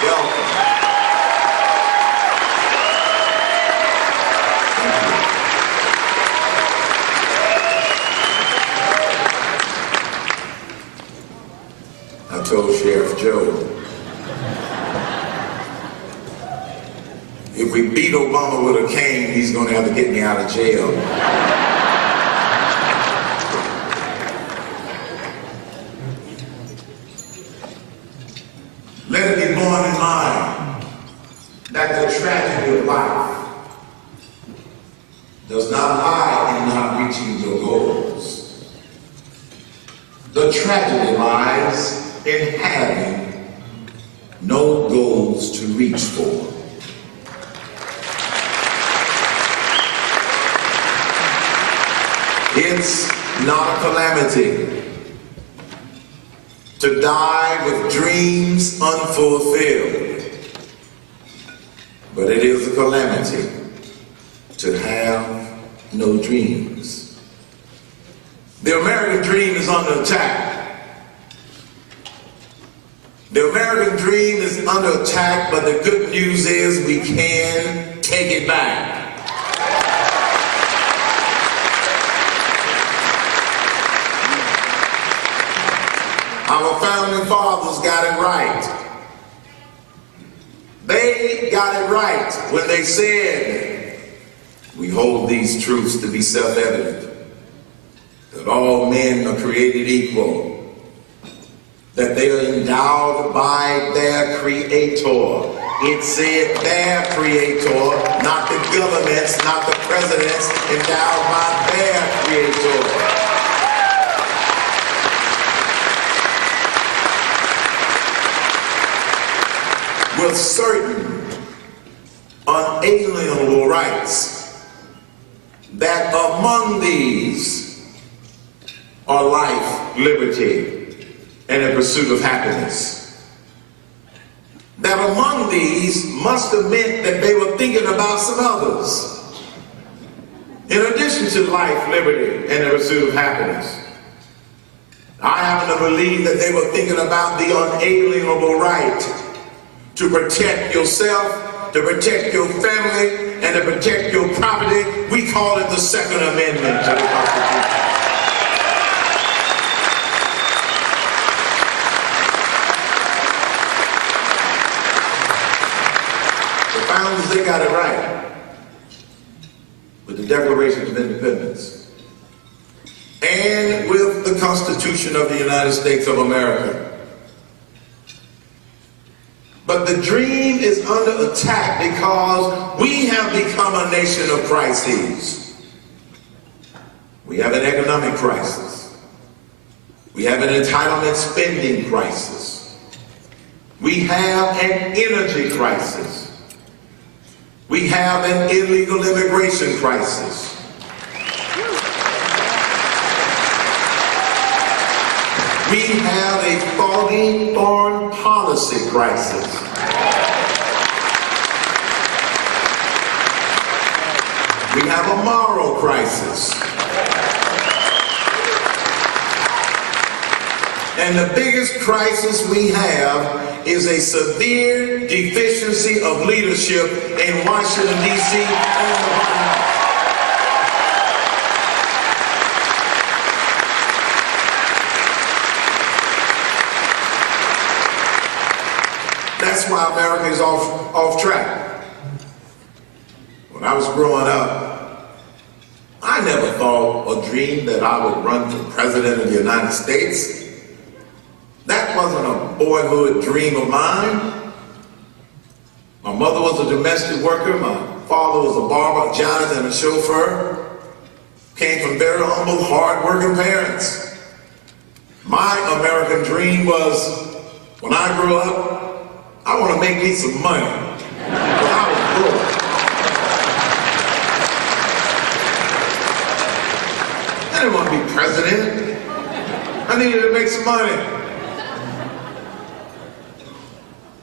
Welcome. I told Sheriff Joe, if we beat Obama with a cane, he's going to have to get me out of jail. Let it be borne in mind that the tragedy of life does not lie in not reaching your goals. The tragedy lies in having no goals to reach for. It's not a calamity to die with dreams unfulfilled, but it is a calamity to have no dreams. The American dream is under attack. The American dream is under attack, but the good news is we can take it back. Our founding fathers got it right. They got it right when they said, we hold these truths to be self-evident, that all men are created equal, that they are endowed by their Creator. It said their Creator, not the governments, not the presidents, endowed by their Creator. With certain unalienable rights, that among these are life, liberty, and the pursuit of happiness. That among these must have meant that they were thinking about some others. In addition to life, liberty, and the pursuit of happiness, I happen to believe that they were thinking about the unalienable right to protect yourself, to protect your family, and to protect your property. We call it the Second Amendment to the Constitution. The founders, they got it right with the Declaration of Independence and with the Constitution of the United States of America. But the dream is under attack because we have become a nation of crises. We have an economic crisis. We have an entitlement spending crisis. We have an energy crisis. We have an illegal immigration crisis. We have a faulty foreign policy crisis. We have a moral crisis. And the biggest crisis we have is a severe deficiency of leadership in Washington, D.C. and the White House. That's why America is off track. When I was growing up, I never thought or dreamed that I would run for president of the United States. That wasn't a boyhood dream of mine. My mother was a domestic worker. My father was a barber, a janitor, and a chauffeur. Came from very humble, hard-working parents. My American dream was, when I grow up, I want to make me some money. Because I was broke. I didn't want to be president. I needed to make some money.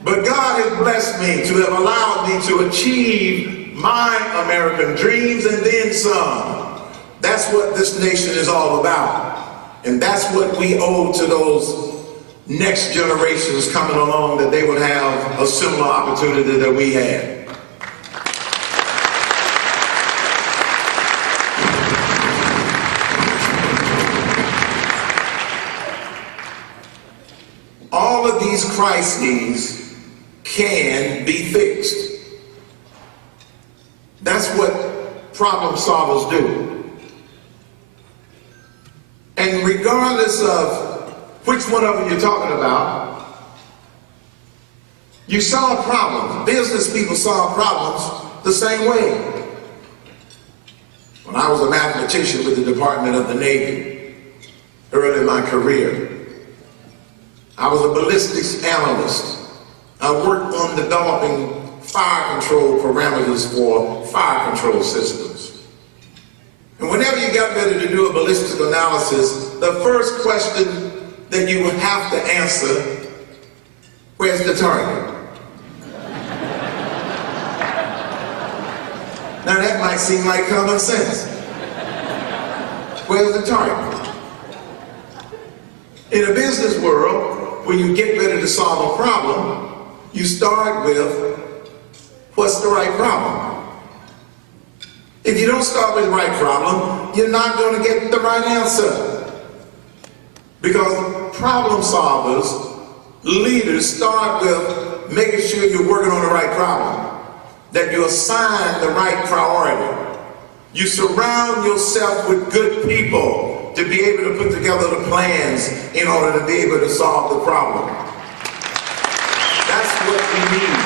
But God has blessed me to have allowed me to achieve my American dreams and then some. That's what this nation is all about. And that's what we owe to those next generations coming along that they would have a similar opportunity that we had. All of these crises can be fixed. That's what problem solvers do. And regardless of which one of them you're talking about, you solve problems. Business people solve problems the same way. When I was a mathematician with the Department of the Navy, early in my career, I was a ballistics analyst. I worked on developing fire control parameters for fire control systems. And whenever you got ready to do a ballistic analysis, the first question that you would have to answer, where's the target? Now that might seem like common sense. Where's the target? In a business world, when you get ready to solve a problem, you start with, what's the right problem? If you don't start with the right problem, you're not going to get the right answer. Because problem solvers, leaders, start with making sure you're working on the right problem, that you assign the right priority. You surround yourself with good people to be able to put together the plans in order to be able to solve the problem. That's what we need.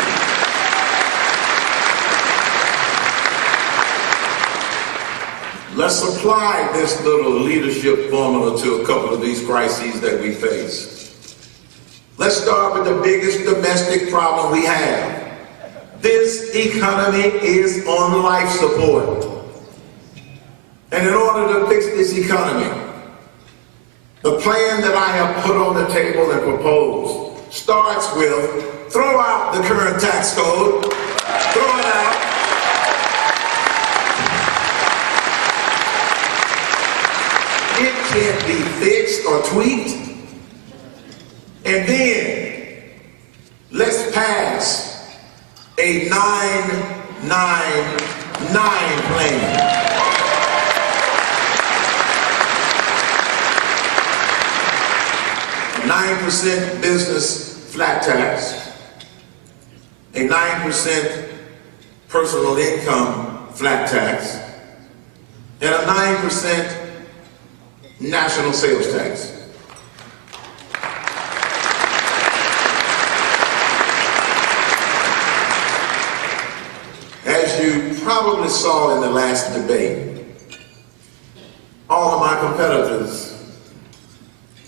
Let's apply this little leadership formula to a couple of these crises that we face. Let's start with the biggest domestic problem we have. This economy is on life support. And in order to fix this economy, the plan that I have put on the table and proposed starts with throw out the current tax code, throw it out. It can't be fixed or tweaked. And then let's pass a 999 plan. 9% business flat tax, a 9% personal income flat tax, and a 9% national sales tax. As you probably saw in the last debate, all of my competitors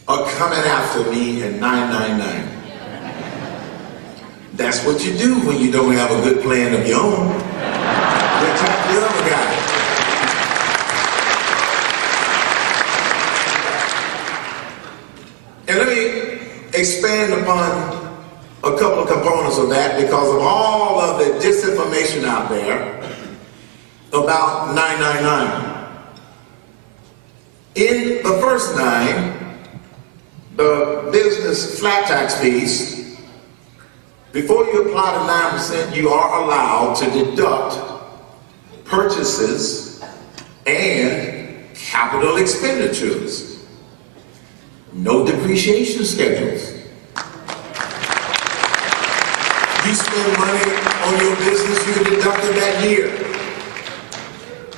are coming after me in 999. That's what you do when you don't have a good plan of your own. You attack the other guy. And let me expand upon a couple of components of that because of all of the disinformation out there about 999. In the first 9, the business flat tax piece, before you apply the 9%, you are allowed to deduct purchases and capital expenditures. No depreciation schedules. You spend money on your business, you deduct it that year.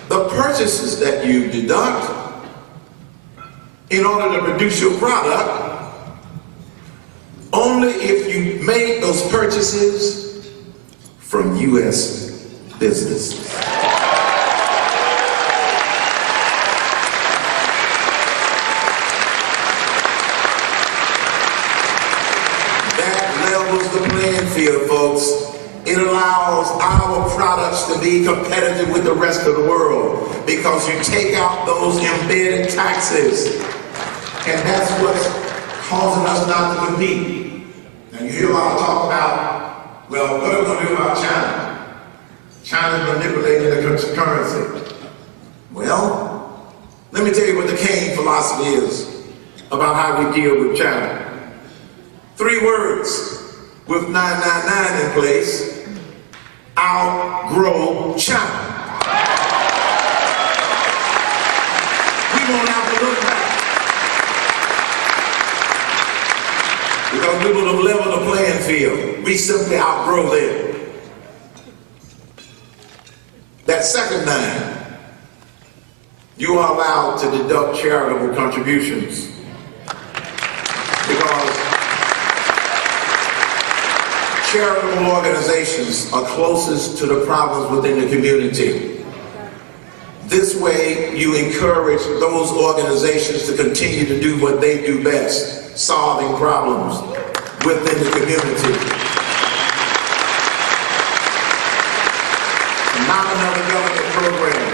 The purchases that you deduct in order to produce your product, only if you made those purchases from U.S. businesses. That levels the playing field, folks. It allows our products to be competitive with the rest of the world because you take out those embedded taxes. And that's what's causing us not to compete. And you hear a lot of talk about, well, what are we going to do about China? China's manipulating the currency. Well, let me tell you what the Cain philosophy is about how we deal with China. 3 words with 999 in place: outgrow China. We won't have to look back, because we will have leveled the playing field. We simply outgrow them. That second 9, you are allowed to deduct charitable contributions, because charitable organizations are closest to the problems within the community. This way, you encourage those organizations to continue to do what they do best: solving problems within the community. Not another government program,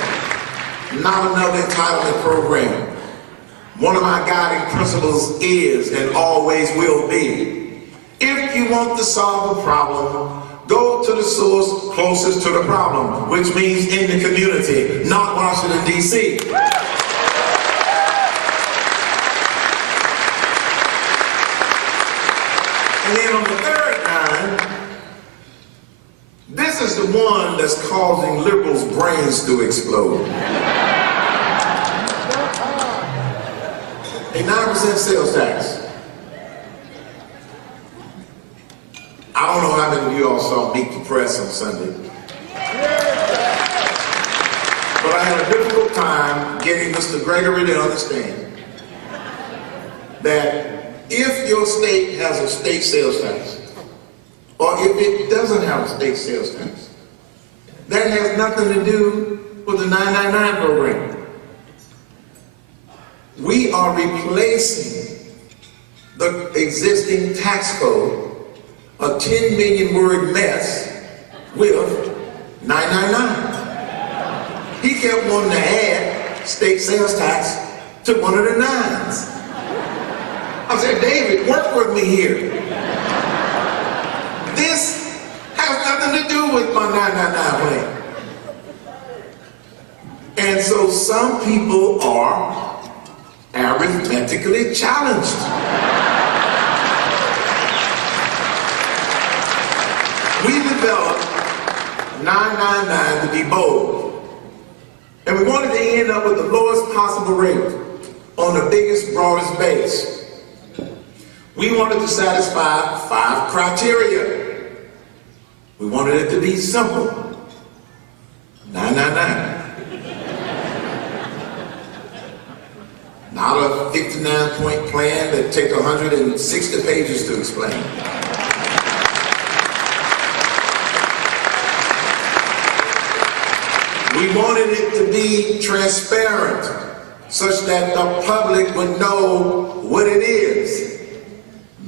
not another entitlement program. One of my guiding principles is, and always will be, if you want to solve a problem, go to the source closest to the problem, which means in the community, not Washington, D.C. And then on the third 9, this is the one that's causing liberals' brains to explode. A 9% sales tax. I don't know how many of you all saw Meet the Press on Sunday, but I had a difficult time getting Mr. Gregory to understand that if your state has a state sales tax, or if it doesn't have a state sales tax, that has nothing to do with the 999 program. We are replacing the existing tax code, a 10 million word mess, with 999. He kept wanting to add state sales tax to one of the 9s. I said, David, work with me here. This has nothing to do with my 999 plan. And so some people are arithmetically challenged. We developed 999 to be bold. And we wanted to end up with the lowest possible rate on the biggest, broadest base. We wanted to satisfy 5 criteria. We wanted it to be simple. 999. Not a 59-point plan that takes 160 pages to explain. We wanted it to be transparent, such that the public would know what it is.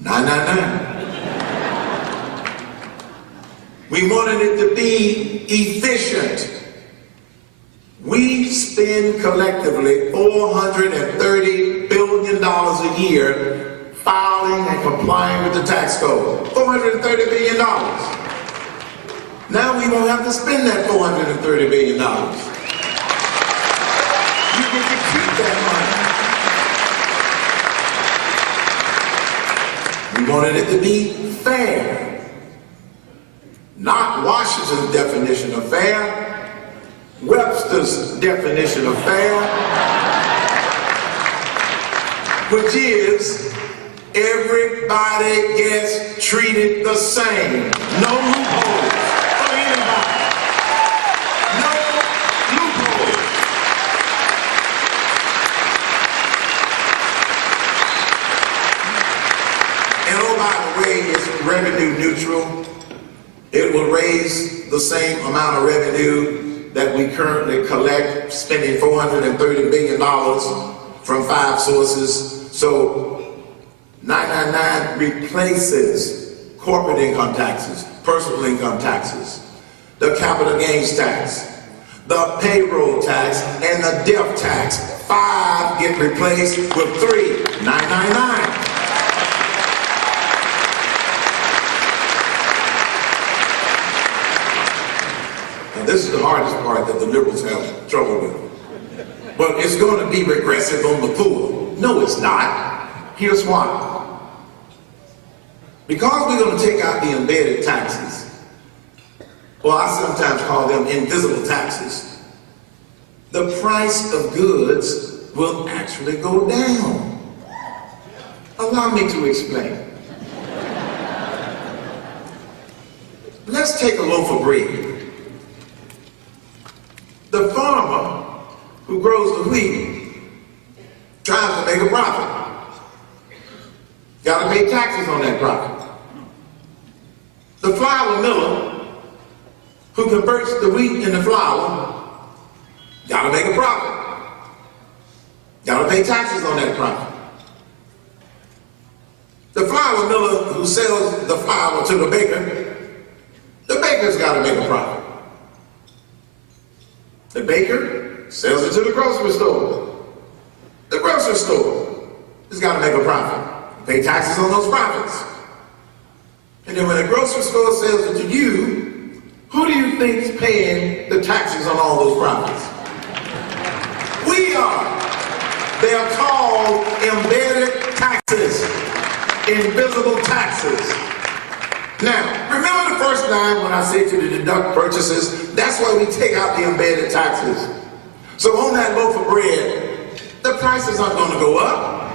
999. We wanted it to be efficient. We spend collectively $430 billion a year filing and complying with the tax code. $430 billion. Now we won't have to spend that $430 billion. You get to keep that money. We wanted it to be fair. Not Washington's definition of fair, Webster's definition of fair, which is everybody gets treated the same. No loopholes for anybody. No loopholes. And oh, by the way, it's revenue neutral. It will raise the same amount of revenue that we currently collect, spending $430 billion from 5 sources. So 999 replaces corporate income taxes, personal income taxes, the capital gains tax, the payroll tax, and the death tax. 5 get replaced with 3, 999. This is the hardest part that the liberals have trouble with. Well, it's going to be regressive on the poor. No, it's not. Here's why. Because we're going to take out the embedded taxes, or I sometimes call them invisible taxes, the price of goods will actually go down. Allow me to explain. Let's take a loaf of bread. The farmer who grows the wheat tries to make a profit. Got to pay taxes on that profit. The flour miller who converts the wheat into flour got to make a profit. Got to pay taxes on that profit. The flour miller who sells the flour to the baker's got to make a profit. The baker sells it to the grocery store. The grocery store has got to make a profit. Pay taxes on those profits. And then when the grocery store sells it to you, who do you think is paying the taxes on all those profits? We are. They are called embedded taxes, invisible taxes. Now, remember the first line when I said to deduct purchases? That's why we take out the embedded taxes. So on that loaf of bread, the prices aren't going to go up.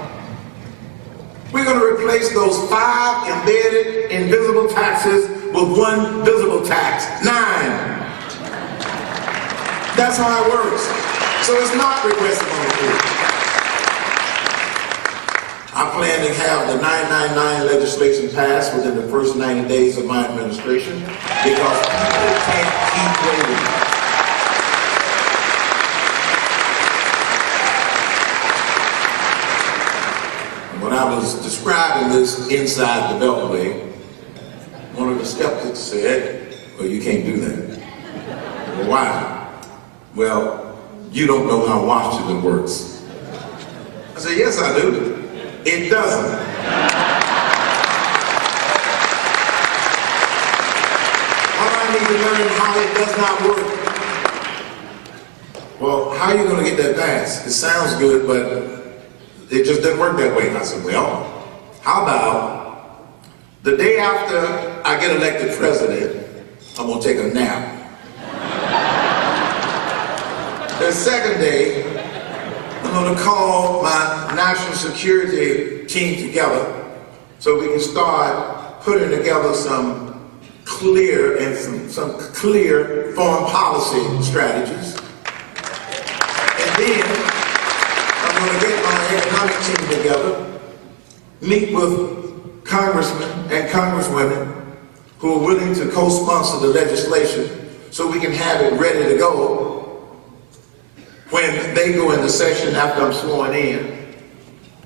We're going to replace those 5 embedded invisible taxes with 1 visible tax, 9. That's how it works. So it's not regressive on the food. I plan to have the 999 legislation passed within the first 90 days of my administration because people can't keep waiting. When I was describing this inside the Beltway, one of the skeptics said, well, you can't do that. Well, why? Well, you don't know how Washington works. I said, yes, I do. It doesn't. I need to learn how it does not work. Well, how are you going to get that passed? It sounds good, but it just doesn't work that way. I said, well, how about the day after I get elected president, I'm going to take a nap. The second day, I'm going to call my national security team together so we can start putting together some clear foreign policy strategies. And then I'm going to get my economic team together, meet with congressmen and congresswomen who are willing to co-sponsor the legislation so we can have it ready to go when they go into session after I'm sworn in.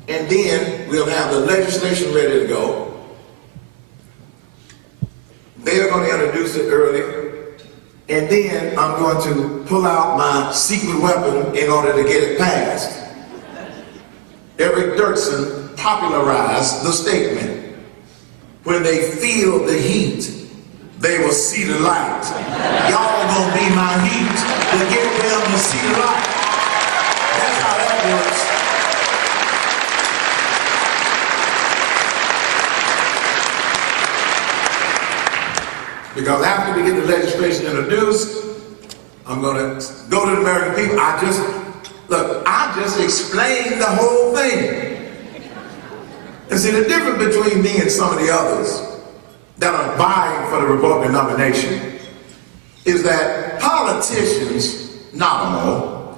And then we'll have the legislation ready to go. They're going to introduce it early. And then I'm going to pull out my secret weapon in order to get it passed. Eric Dirksen popularized the statement, when they feel the heat, they will see the light. Y'all gonna be my heat to get them to see the light. That's how that works. Because after we get the legislation introduced, I'm gonna go to the American people. I just explained the whole thing. And see, the difference between me and some of the others that are vying for the Republican nomination is that politicians, not all,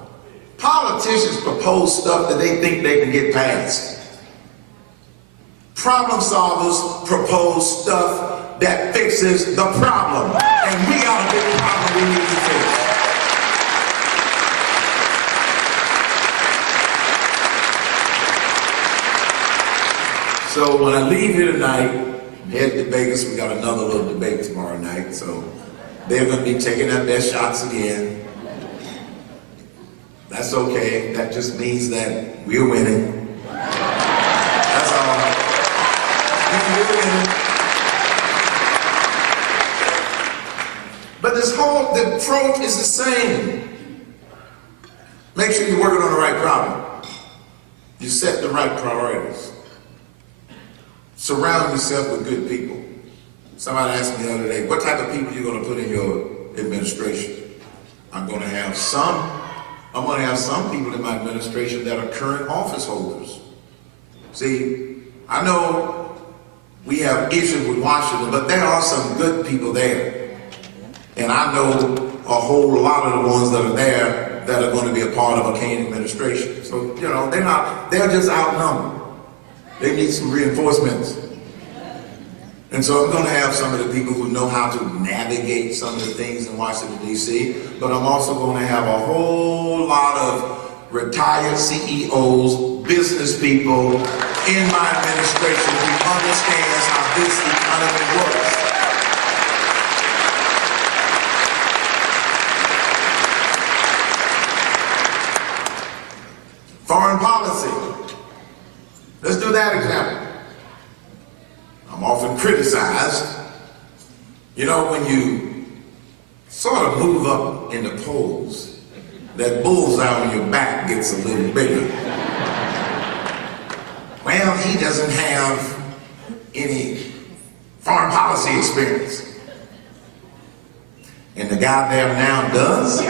politicians propose stuff that they think they can get passed. Problem solvers propose stuff that fixes the problem. And we got a big problem we need to fix. So when I leave here tonight, head to Vegas, we got another little debate tomorrow night, so they're going to be taking up their shots again. That's okay. That just means that we're winning. That's all. We're winning. But the approach is the same. Make sure you're working on the right problem. You set the right priorities. Surround yourself with good people. Somebody asked me the other day, what type of people are you going to put in your administration? I'm going to have some people in my administration that are current office holders. See, I know we have issues with Washington, but there are some good people there. And I know a whole lot of the ones that are there that are going to be a part of a Cain administration. So, you know, they're just outnumbered. They need some reinforcements. And so I'm going to have some of the people who know how to navigate some of the things in Washington, D.C., but I'm also going to have a whole lot of retired CEOs, business people in my administration who understands how this economy works. Foreign policy. Let's do that example. I'm often criticized, you know, when you sort of move up in the polls, that bullseye on your back gets a little bigger. Well, he doesn't have any foreign policy experience. And the guy there now does.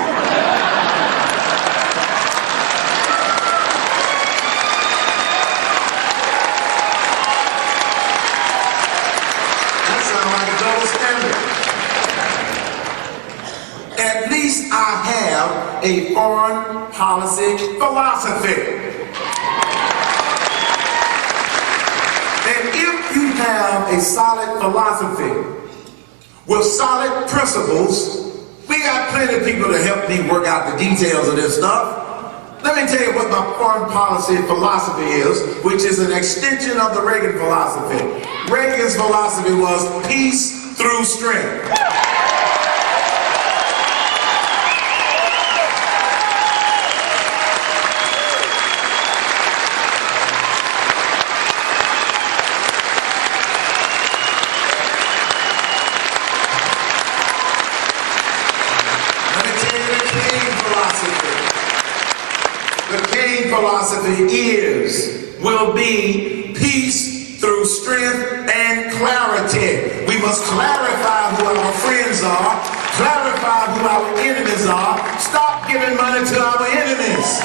At least I have a foreign policy philosophy. And if you have a solid philosophy with solid principles, we got plenty of people to help me work out the details of this stuff. Let me tell you what my foreign policy philosophy is, which is an extension of the Reagan philosophy. Reagan's philosophy was peace through strength. Philosophy will be peace through strength and clarity. We must clarify who our friends are, clarify who our enemies are, stop giving money to our enemies.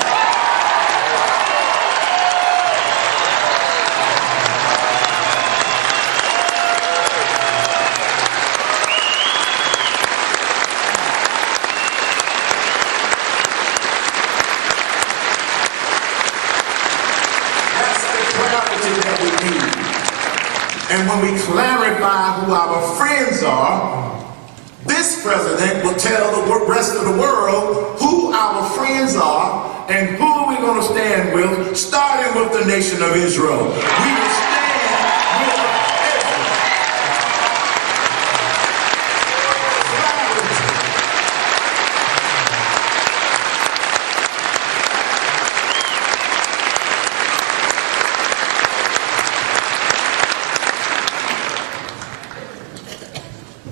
And when we clarify who our friends are, this president will tell the rest of the world who our friends are and who are we going to stand with, starting with the nation of Israel. We will stand with Israel.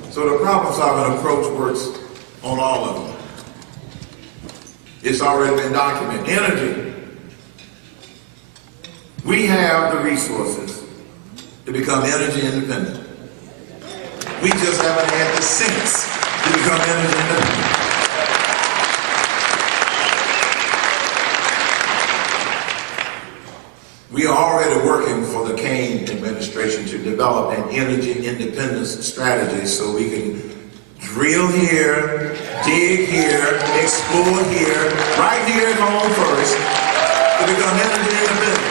So the problem-solving approach works on all of them. It's already been documented. Energy. We have the resources to become energy independent. We just haven't had the sense to become energy independent. We are already working for the Cain administration to develop an energy independence strategy so we can drill here, dig here, explore here, right here at home first, to become energy independent.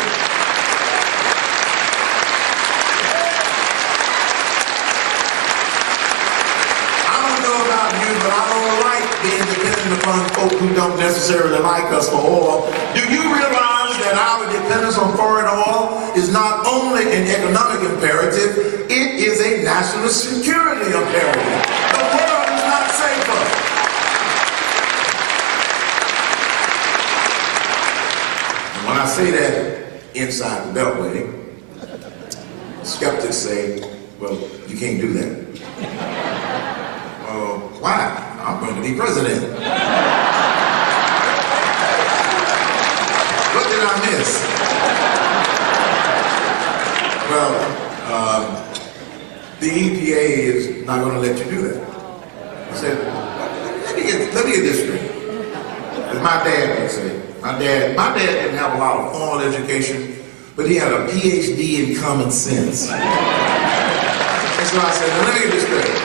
I don't know about you, but I don't like being dependent upon folk who don't necessarily like us for oil. Do you realize that our dependence on foreign oil is not only an economic imperative, it is a national security imperative. The world is not safer. And when I say that inside the Beltway, skeptics say, well, you can't do that. Why? I'm going to be president. What did I miss? Well, the EPA is not going to let you do that. I said, let me get this straight. As my dad would say, my dad didn't have a lot of formal education, but he had a PhD in common sense. And so I said, well, let me get this straight.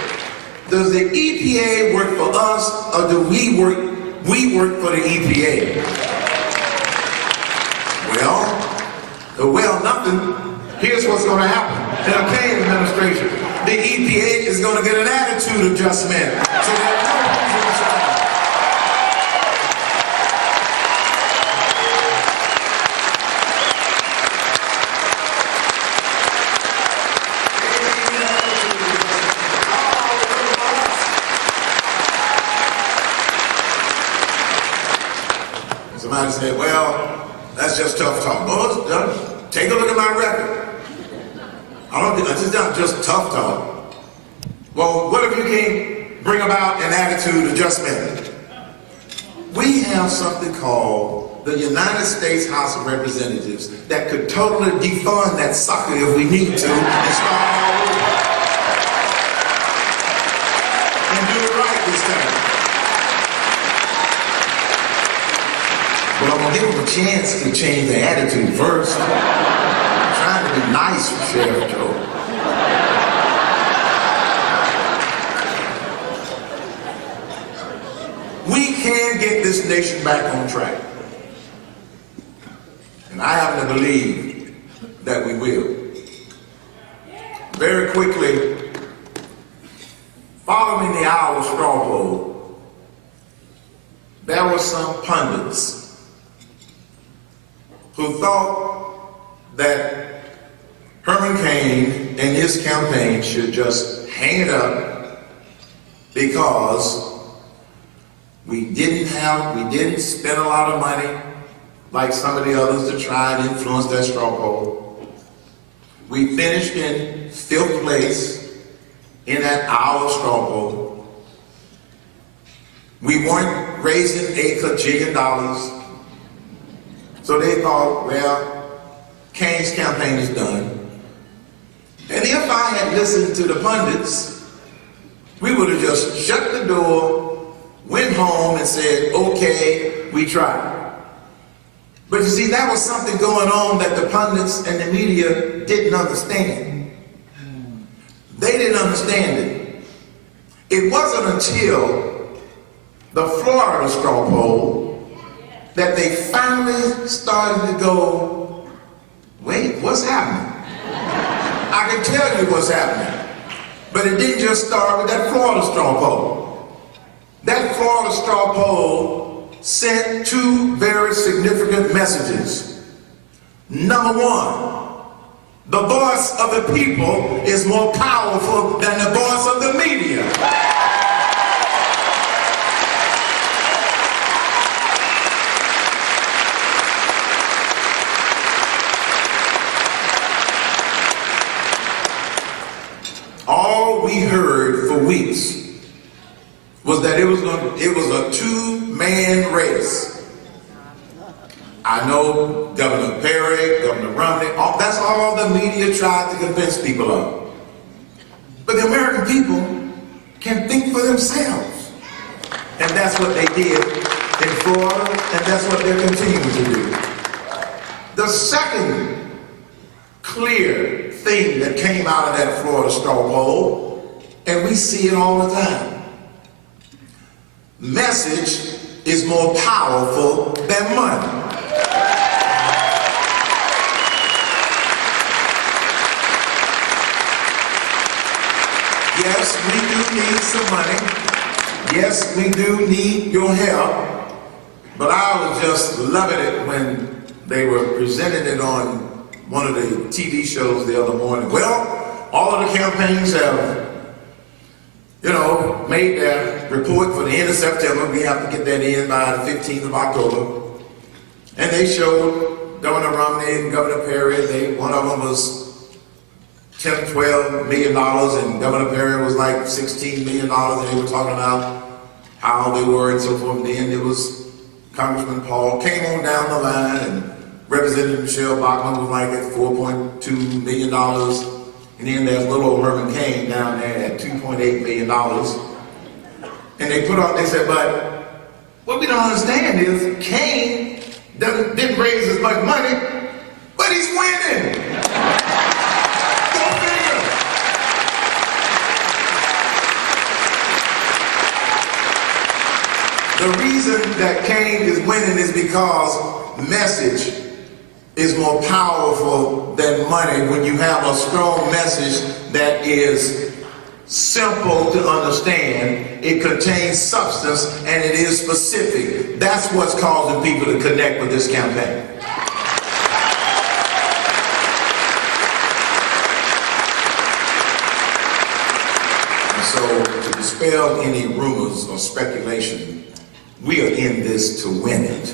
Does the EPA work for us, or do we work for the EPA? Well, nothing. Here's what's going to happen. In a Cain administration, the EPA is going to get an attitude adjustment. So there's no reason to stop. Somebody said, well, that's just tough talk. Well, take a look at my record. It's not just tough talk. Well, what if you can't bring about an attitude adjustment? We have something called the United States House of Representatives that could totally defund that sucker if we need to and start all over. And do it right this time. But I'm going to give them a chance to change their attitude first. I'm trying to be nice, Sheriff Joe. We can get this nation back on track. And I happen to believe that we will. Very quickly, following the hour straw poll, there were some pundits who thought that Herman Cain and his campaign should just hang it up because we didn't spend a lot of money like some of the others to try and influence that straw poll. We finished in 5th place in that hour straw poll. We weren't raising $8 gajillion. So they thought, well, Cain's campaign is done. And if I had listened to the pundits, we would have just shut the door, went home and said, okay, we tried. But you see, that was something going on that the pundits and the media didn't understand. They didn't understand it. It wasn't until the Florida straw poll that they finally started to go, wait, what's happening? I can tell you what's happening. But it didn't just start with that Florida straw poll. That Florida straw poll sent 2 very significant messages. Number 1, the voice of the people is more powerful than the voice of the media. All we heard for weeks was that it was a 2-man race. I know Governor Perry, Governor Romney, that's all the media tried to convince people of. But the American people can think for themselves. And that's what they did in Florida, and that's what they're continuing to do. The second clear thing that came out of that Florida straw poll, and we see it all the time. Message is more powerful than money. Yes, we do need some money. Yes, we do need your help. But I was just loving it when they were presenting it on one of the TV shows the other morning. Well, all of the campaigns have, made their report for the end of September. We have to get that in by the 15th of October. And they showed Governor Romney and Governor Perry. One of them was $10, $12 million, and Governor Perry was like $16 million, and they were talking about how they were and so forth. And then there was Congressman Paul came on down the line, and Representative Michelle Bachmann was like at $4.2 million. And then there's little old Herman Cain down there at $2.8 million. And they said, but what we don't understand is Cain didn't raise as much money, but he's winning. Go figure. The reason that Cain is winning is because message is more powerful than money. When you have a strong message that is simple to understand, it contains substance, and it is specific. That's what's causing people to connect with this campaign. And so, to dispel any rumors or speculation, we are in this to win it.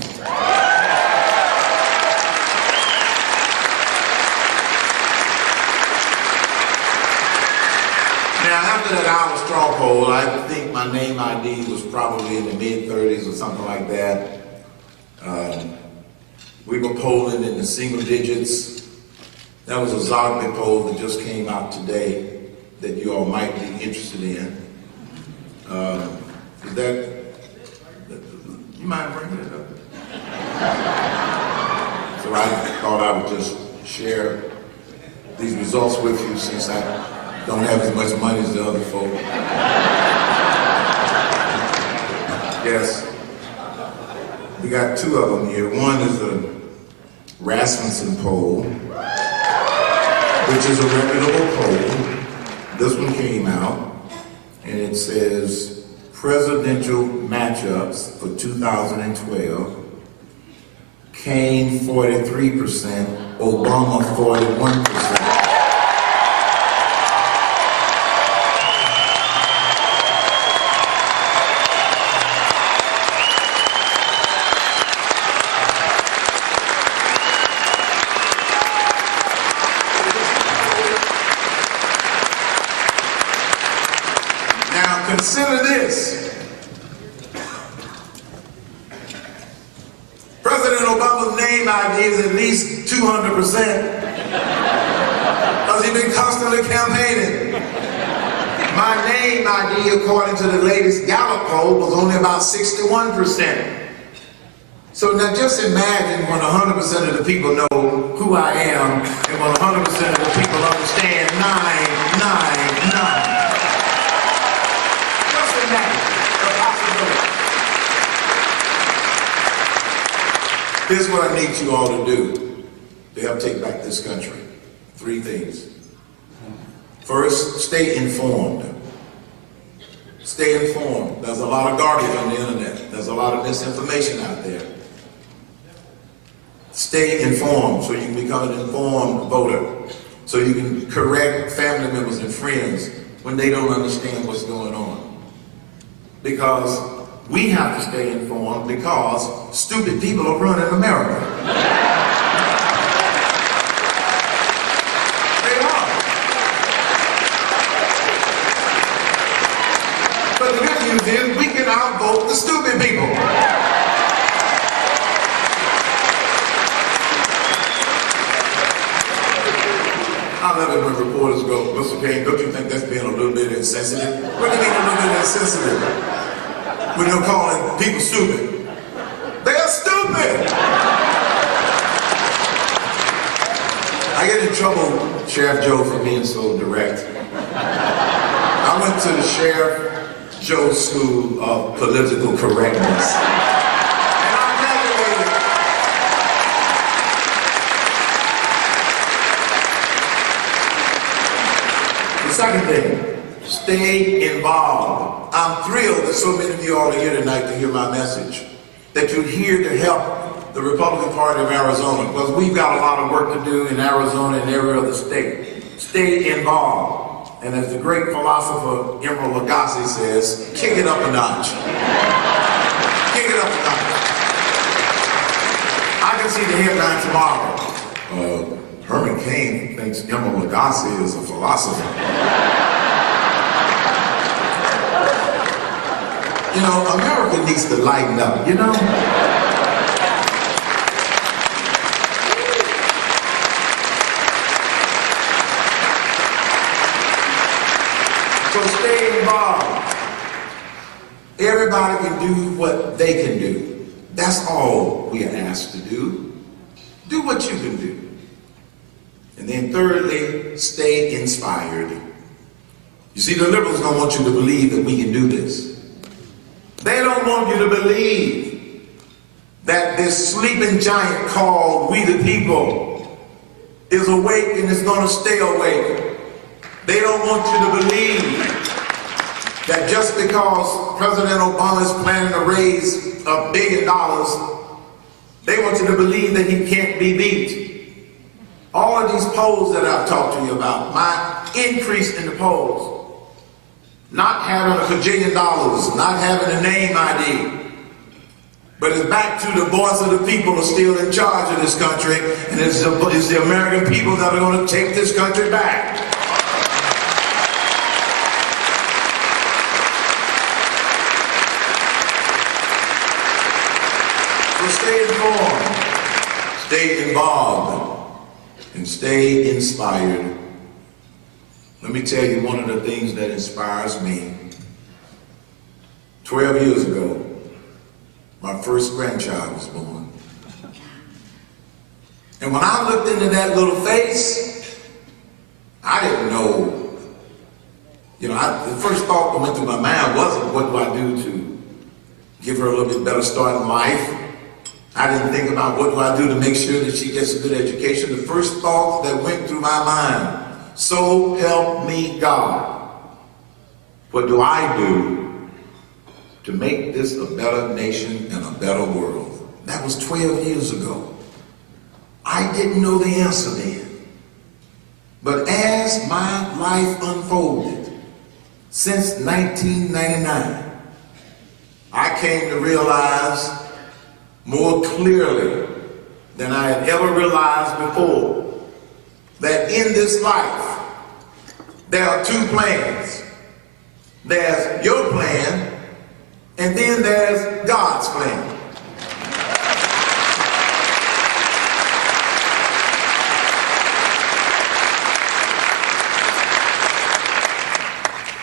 Now, after that hour straw poll, I think my name ID was probably in the mid-30s or something like that. We were polling in the single digits. That was a Zogby poll that just came out today that you all might be interested in. You mind bringing it up? So I thought I would just share these results with you since I don't have as much money as the other folk. Yes. We got two of them here. One is the Rasmussen poll, which is a reputable poll. This one came out, and it says presidential matchups for 2012. Cain 43%, Obama 41%. Consider this. President Obama's name ID is at least 200% because he's been constantly campaigning. My name ID, according to the latest Gallup poll, was only about 61%. So now just imagine when 100% of the people know who I am and when 100% of the people understand 999. Here's what I need you all to do to help take back this country. 3 things. First, stay informed. Stay informed. There's a lot of garbage on the internet. There's a lot of misinformation out there. Stay informed so you can become an informed voter. So you can correct family members and friends when they don't understand what's going on. Because we have to stay informed because stupid people are running America. They are. But the good news is we can outvote the stupid people. I love it when reporters go, Mr. Cain, don't you think that's being a little bit insensitive? What do you mean a little bit insensitive? When you're calling people stupid. They are stupid! I get in trouble, Sheriff Joe, for being so direct. I went to the Sheriff Joe School of Political Correctness. And I graduated. The second thing, stay involved. I'm thrilled that so many of you all are here tonight to hear my message, that you're here to help the Republican Party of Arizona, because we've got a lot of work to do in Arizona and every other state. Stay involved. And as the great philosopher Emeril Lagasse says, kick it up a notch. Kick it up a notch. I can see the headline tomorrow. Herman Cain thinks Emeril Lagasse is a philosopher. You know, America needs to lighten up, you know? So stay involved. Everybody can do what they can do. That's all we are asked to do. Do what you can do. And then thirdly, stay inspired. You see, the liberals don't want you to believe that we can do this. They don't want you to believe that this sleeping giant called we the people is awake and is going to stay awake. They don't want you to believe that just because President Obama is planning to raise $1 billion, they want you to believe that he can't be beat. All of these polls that I've talked to you about, my increase in the polls, not having $1 bajillion, not having a name ID, but it's back to the voice of the people who are still in charge of this country, and it's the American people that are going to take this country back. So stay informed, stay involved, and stay inspired. Let me tell you one of the things that inspires me. 12 years ago, my first grandchild was born. And when I looked into that little face, I didn't know. The first thought that went through my mind wasn't, what do I do to give her a little bit better start in life? I didn't think about, what do I do to make sure that she gets a good education? The first thought that went through my mind, so help me God, what do I do to make this a better nation and a better world? That was 12 years ago. I didn't know the answer then. But as my life unfolded, since 1999, I came to realize more clearly than I had ever realized before that in this life, there are two plans. There's your plan, and then there's God's plan.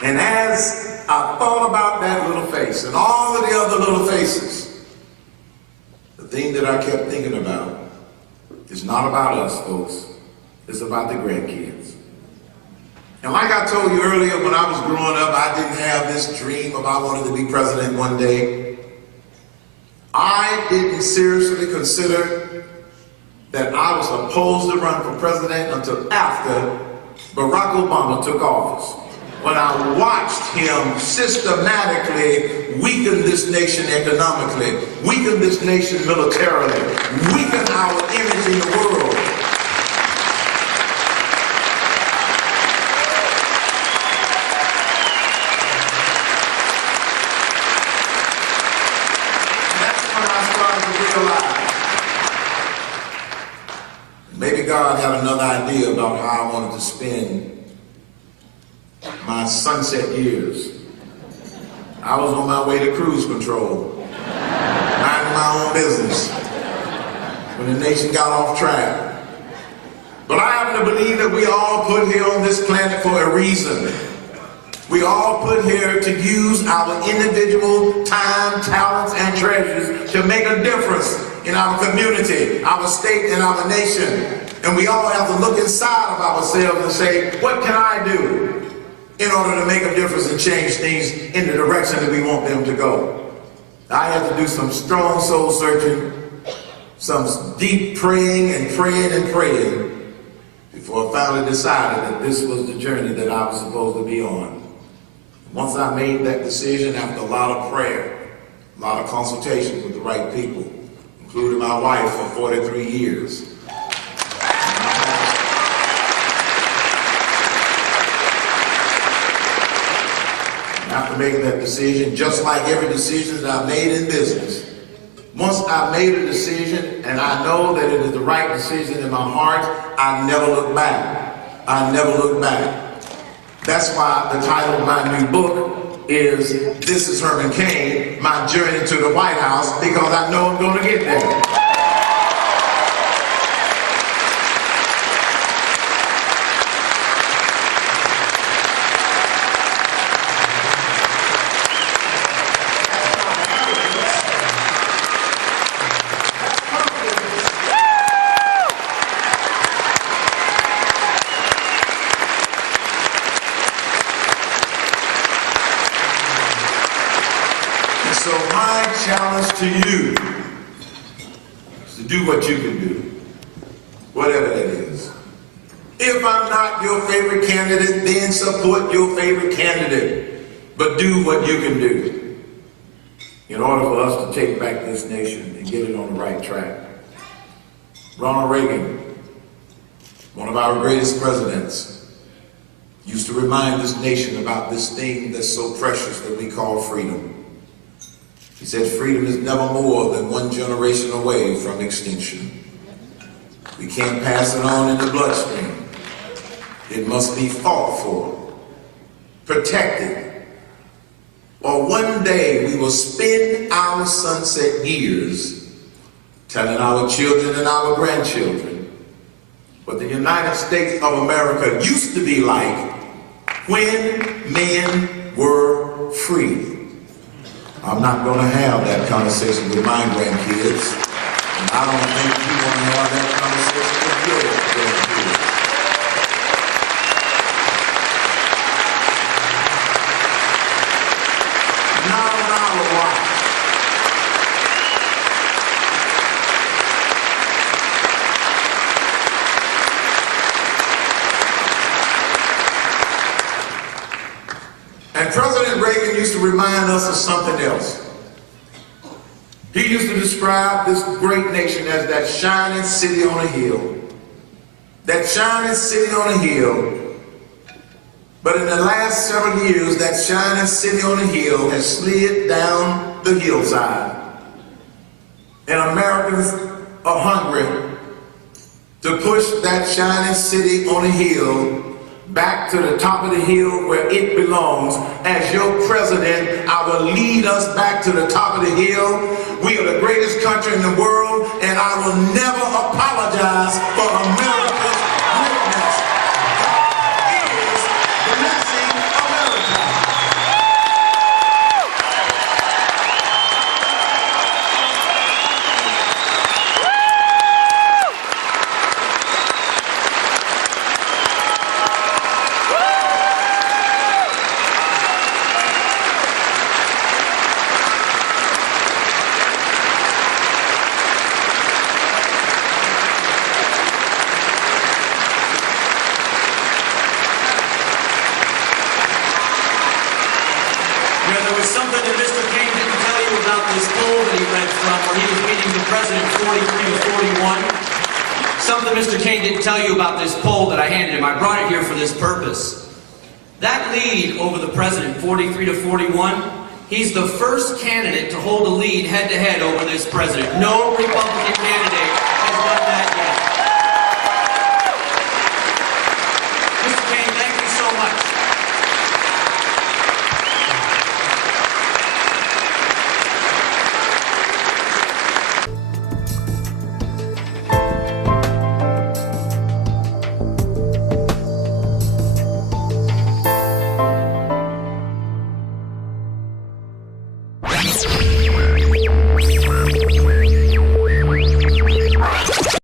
And as I thought about that little face and all of the other little faces, the thing that I kept thinking about is not about us, folks. It's about the grandkids. And like I told you earlier, when I was growing up, I didn't have this dream of I wanted to be president one day. I didn't seriously consider that I was supposed to run for president until after Barack Obama took office. When I watched him systematically weaken this nation economically, weaken this nation militarily, weaken our image in the world. Maybe God had another idea about how I wanted to spend my sunset years. I was on my way to cruise control, minding my own business, when the nation got off track. But I happen to believe that we all put here on this planet for a reason. We all put here to use our individual time, talents, and treasures to make a difference in our community, our state, and our nation. And we all have to look inside of ourselves and say, what can I do in order to make a difference and change things in the direction that we want them to go? I had to do some strong soul searching, some deep praying and praying and praying before I finally decided that this was the journey that I was supposed to be on. Once I made that decision, after a lot of prayer, a lot of consultation with the right people, including my wife for 43 years. After making that decision, just like every decision that I made in business, once I made a decision and I know that it is the right decision in my heart, I never look back. I never look back. That's why the title of my new book is This is Herman Cain, My Journey to the White House, because I know I'm going to get there. So my challenge to you is to do what you can do, whatever that is. If I'm not your favorite candidate, then support your favorite candidate, but do what you can do in order for us to take back this nation and get it on the right track. Ronald Reagan, one of our greatest presidents, used to remind this nation about this thing that's so precious that we call freedom. He said, freedom is never more than one generation away from extinction. We can't pass it on in the bloodstream. It must be fought for, protected, or one day we will spend our sunset years telling our children and our grandchildren what the United States of America used to be like when men were free. I'm not going to have that conversation with my grandkids, and I don't think you want to have that conversation with your grandkids. Not on our watch. And President Reagan used to remind us of something else. He used to describe this great nation as that shining city on a hill. That shining city on a hill. But in the last several years, that shining city on a hill has slid down the hillside. And Americans are hungry to push that shining city on a hill back to the top of the hill where it belongs. As your president, I will lead us back to the top of the hill. We are the greatest country in the world, and I will never apologize for America's greatness. God is blessing America. Something that Mr. Cain didn't tell you about this poll that he read from where he was beating the president 43 to 41. Something Mr. Cain didn't tell you about this poll that I handed him. I brought it here for this purpose. That lead over the president, 43 to 41, he's the first candidate to hold a lead head-to-head over this president. No Republican candidate